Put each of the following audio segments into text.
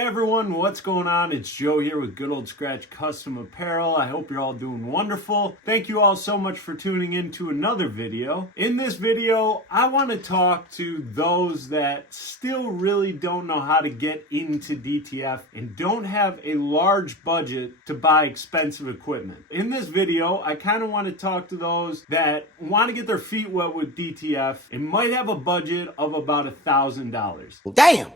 Hey everyone, what's going on? It's Joe here with Good Old Scratch Custom Apparel. I hope you're all doing wonderful. Thank you all so much for tuning in to another video. In this video, I want to talk to those that still really don't know how to get into DTF and don't have a large budget to buy expensive equipment. In this video, I kind of want to talk to those that want to get their feet wet with DTF and might have a budget of about $1,000. Well, damn!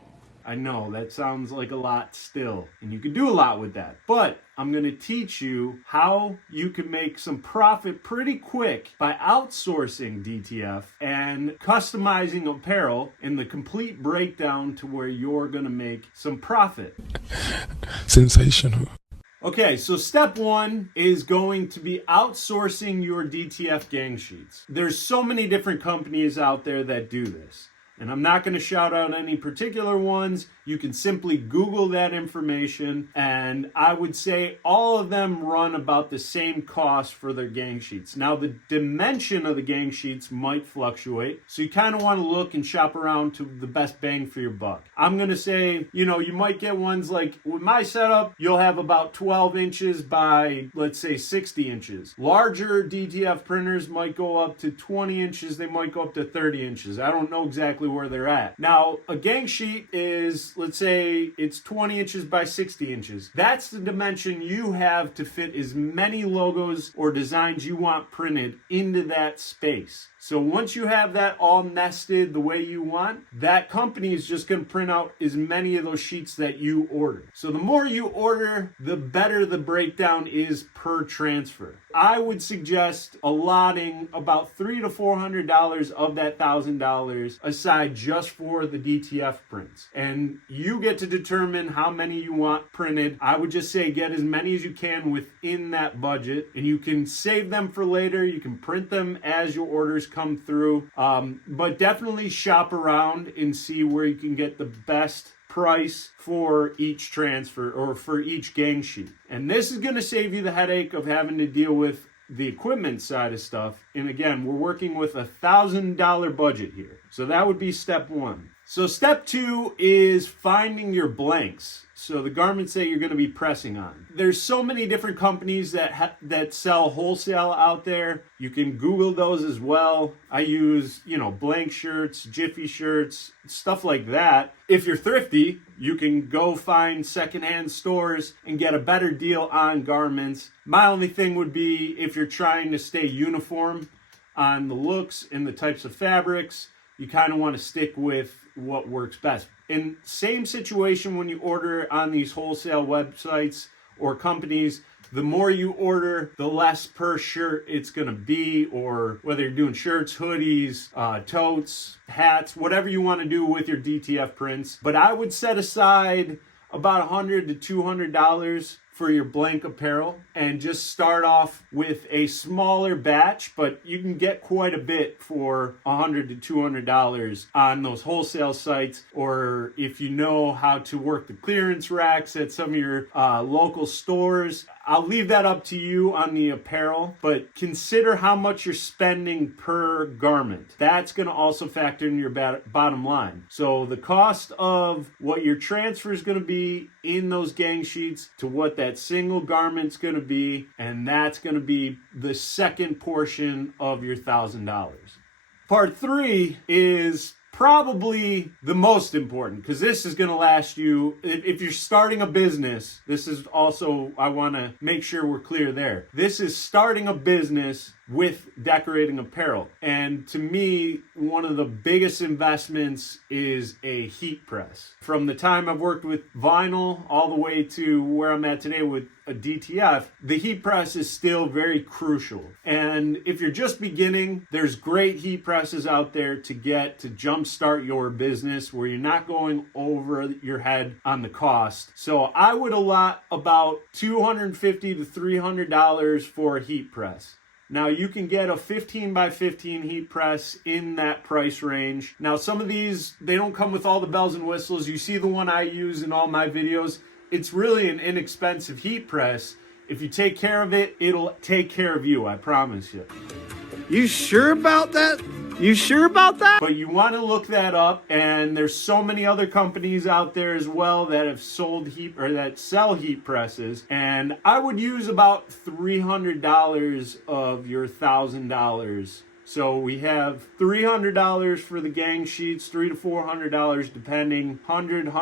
I know that sounds like a lot still, and you can do a lot with that, but I'm going to teach you how you can make some profit pretty quick by outsourcing DTF and customizing apparel in the complete breakdown to where you're going to make some profit. Sensational. Okay, so step one is going to be outsourcing your DTF gang sheets. There's so many different companies out there that do this. And I'm not going to shout out any particular ones. You can simply Google that information, and I would say all of them run about the same cost for their gang sheets. Now, the dimension of the gang sheets might fluctuate, so you kind of want to look and shop around to the best bang for your buck. I'm going to say, you might get ones like, with my setup, you'll have about 12 inches by, let's say, 60 inches. Larger DTF printers might go up to 20 inches. They might go up to 30 inches. I don't know exactly where they're at. Now, a gang sheet is, let's say it's 20 inches by 60 inches. That's the dimension you have to fit as many logos or designs you want printed into that space. So once you have that all nested the way you want, that company is just going to print out as many of those sheets that you order. So the more you order, the better the breakdown is per transfer. I would suggest allotting about $300 to $400 of that $1,000 aside just for the DTF prints. And you get to determine how many you want printed. I would just say get as many as you can within that budget, and you can save them for later. You can print them as your orders come through, but definitely shop around and see where you can get the best price for each transfer or for each gang sheet. And this is going to save you the headache of having to deal with the equipment side of stuff. And again, we're working with $1,000 budget here. So that would be step one. So step two is finding your blanks. So the garments that you're going to be pressing on. There's so many different companies that sell wholesale out there. You can Google those as well. I use, blank shirts, Jiffy shirts, stuff like that. If you're thrifty, you can go find secondhand stores and get a better deal on garments. My only thing would be if you're trying to stay uniform on the looks and the types of fabrics, you kind of want to stick with what works best. In same situation when you order on these wholesale websites or companies, the more you order, the less per shirt it's going to be, or whether you're doing shirts, hoodies, totes, hats, whatever you want to do with your DTF prints. But I would set aside about $100 to $200 for your blank apparel and just start off with a smaller batch, but you can get quite a bit for $100 to $200 on those wholesale sites, or if you know how to work the clearance racks at some of your local stores. I'll leave that up to you on the apparel, but consider how much you're spending per garment. That's going to also factor in your bottom line. So the cost of what your transfer is going to be in those gang sheets to what that single garment's going to be, and that's going to be the second portion of your $1,000. Part three is probably the most important, because this is going to last you, if you're starting a business, this is also, I want to make sure we're clear there. This is starting a business with decorating apparel. And to me, one of the biggest investments is a heat press. From the time I've worked with vinyl all the way to where I'm at today with a DTF, the heat press is still very crucial. And if you're just beginning, there's great heat presses out there to jumpstart your business where you're not going over your head on the cost. So I would allot about $250 to $300 for a heat press. Now you can get a 15 by 15 heat press in that price range. Now some of these, they don't come with all the bells and whistles. You see the one I use in all my videos. It's really an inexpensive heat press. If you take care of it, it'll take care of you, I promise you. You sure about that? You sure about that? But you want to look that up, and there's so many other companies out there as well that have sold heat or that sell heat presses, and I would use about $300 of your $1,000. So we have $300 for the gang sheets, $300 to $400 depending, $100,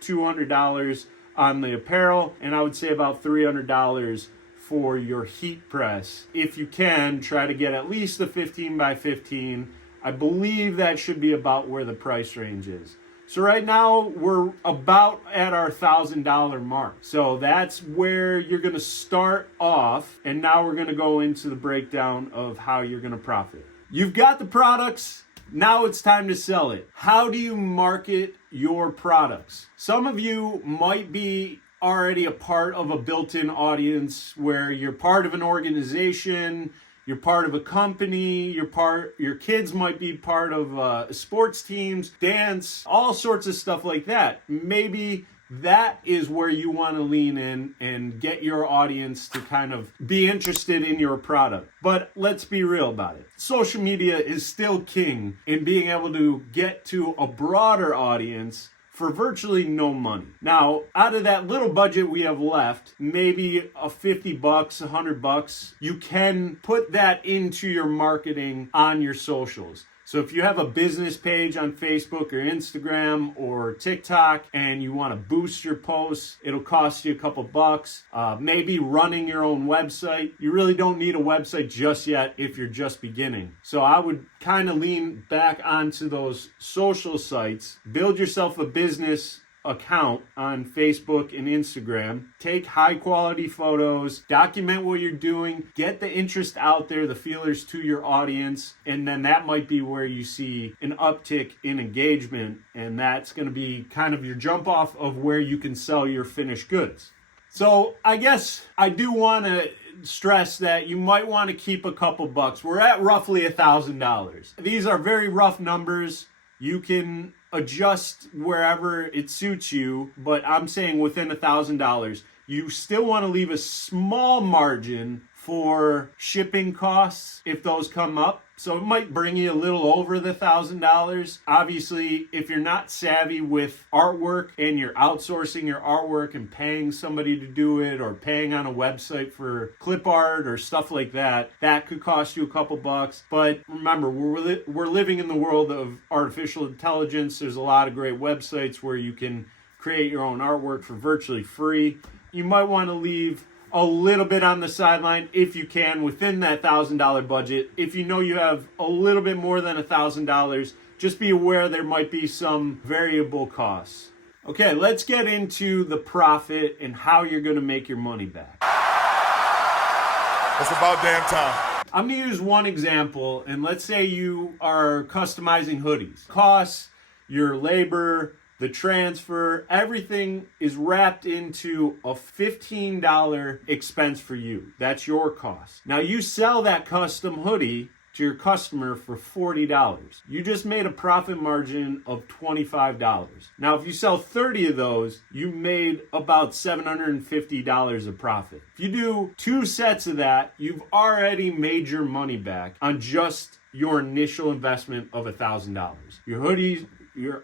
$200 on the apparel, and I would say about $300 for your heat press. If you can, try to get at least a 15 by 15. I believe that should be about where the price range is. So right now we're about at our $1,000 mark. So that's where you're going to start off. And now we're going to go into the breakdown of how you're going to profit. You've got the products. Now it's time to sell it. How do you market your products? Some of you might be already a part of a built-in audience where you're part of an organization, you're part of a company, your kids might be part of sports teams, dance, all sorts of stuff like that. Maybe that is where you want to lean in and get your audience to kind of be interested in your product. But let's be real about it. Social media is still king in being able to get to a broader audience for virtually no money. Now, out of that little budget we have left, maybe a $50, $100, you can put that into your marketing on your socials. So if you have a business page on Facebook or Instagram or TikTok and you want to boost your posts, it'll cost you a couple bucks. Maybe running your own website. You really don't need a website just yet if you're just beginning. So I would kind of lean back onto those social sites. Build yourself a business account on Facebook and Instagram. Take high quality photos, document what you're doing, get the interest out there, the feelers to your audience, and then that might be where you see an uptick in engagement, and that's going to be kind of your jump off of where you can sell your finished goods. So I guess I do want to stress that you might want to keep a couple bucks. We're at roughly $1,000. These are very rough numbers. You can adjust wherever it suits you, but I'm saying within $1,000. You still want to leave a small margin for shipping costs if those come up. So it might bring you a little over the $1,000. Obviously, if you're not savvy with artwork and you're outsourcing your artwork and paying somebody to do it or paying on a website for clip art or stuff like that, that could cost you a couple bucks. But remember, we're living in the world of artificial intelligence. There's a lot of great websites where you can create your own artwork for virtually free. You might want to leave a little bit on the sideline if you can within that $1,000 budget. If you know you have a little bit more than $1,000, just be aware there might be some variable costs. Okay, let's get into the profit and how you're going to make your money back. It's about damn time. I'm going to use one example, and let's say you are customizing hoodies. Costs, your labor, the transfer, everything is wrapped into a $15 expense for you. That's your cost. Now you sell that custom hoodie to your customer for $40. You just made a profit margin of $25. Now if you sell 30 of those, you made about $750 of profit. If you do 2 sets of that, you've already made your money back on just your initial investment of $1,000. Your hoodies,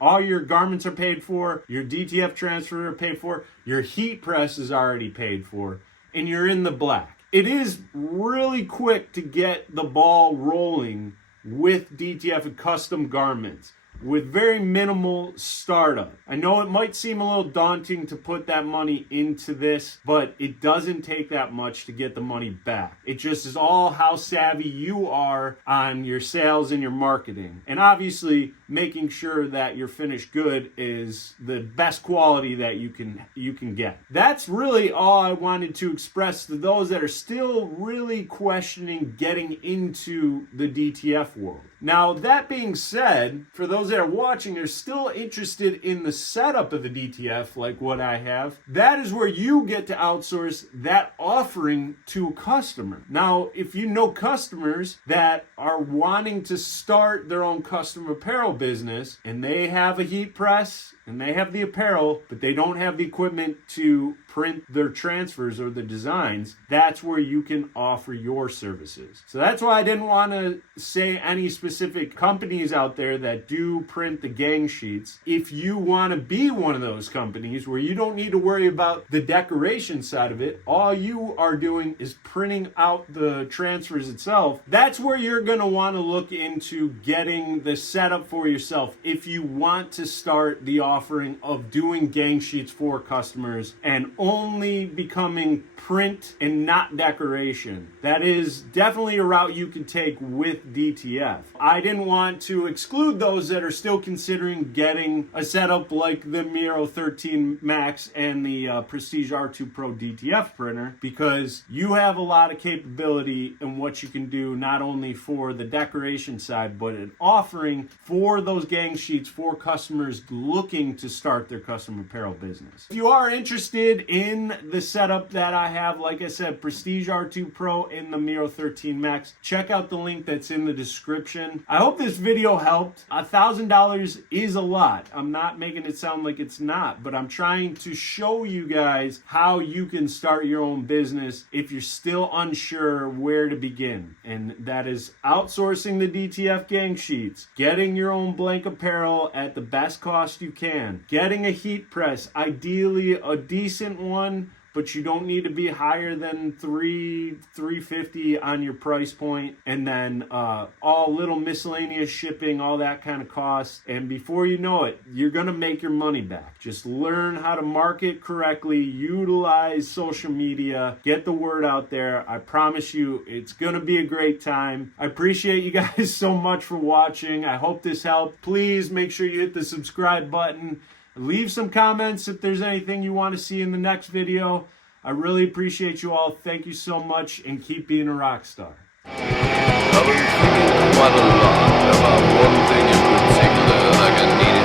all your garments are paid for, your DTF transfer are paid for, your heat press is already paid for, and you're in the black. It is really quick to get the ball rolling with DTF and custom garments with very minimal startup. I know it might seem a little daunting to put that money into this, but it doesn't take that much to get the money back. It just is all how savvy you are on your sales and your marketing. And obviously making sure that your finished good is the best quality that you can get. That's really all I wanted to express to those that are still really questioning getting into the DTF world. Now, that being said, for those that are watching, are still interested in the setup of the DTF, like what I have, that is where you get to outsource that offering to a customer. Now, if you know customers that are wanting to start their own custom apparel business and they have a heat press and they have the apparel, but they don't have the equipment to print their transfers or the designs, that's where you can offer your services. So that's why I didn't want to say any specific companies out there that do print the gang sheets. If you want to be one of those companies where you don't need to worry about the decoration side of it, all you are doing is printing out the transfers itself, that's where you're going to want to look into getting the setup for yourself if you want to start the offering of doing gang sheets for customers and only becoming print and not decoration. That is definitely a route you can take with DTF. I didn't want to exclude those that are still considering getting a setup like the Miro 13 Max and the Prestige R2 Pro DTF printer, because you have a lot of capability in what you can do, not only for the decoration side, but an offering for those gang sheets for customers looking to start their custom apparel business. If you are interested in the setup that I have, like I said, Prestige R2 Pro and the Miro 13 Max, check out the link that's in the description. I hope this video helped. $1,000 is a lot. I'm not making it sound like it's not, but I'm trying to show you guys how you can start your own business if you're still unsure where to begin. And that is outsourcing the DTF gang sheets, getting your own blank apparel at the best cost you can, getting a heat press, ideally a decent one, but you don't need to be higher than $350 on your price point, and then all little miscellaneous shipping, all that kind of cost. And before you know it, you're gonna make your money back. Just learn how to market correctly, utilize social media, get the word out there. I promise you, it's gonna be a great time. I appreciate you guys so much for watching. I hope this helped. Please make sure you hit the subscribe button. Leave some comments if there's anything you want to see in the next video. I really appreciate you all. Thank you so much, and keep being a rock star. I was thinking quite a lot about one thing in particular, like I needed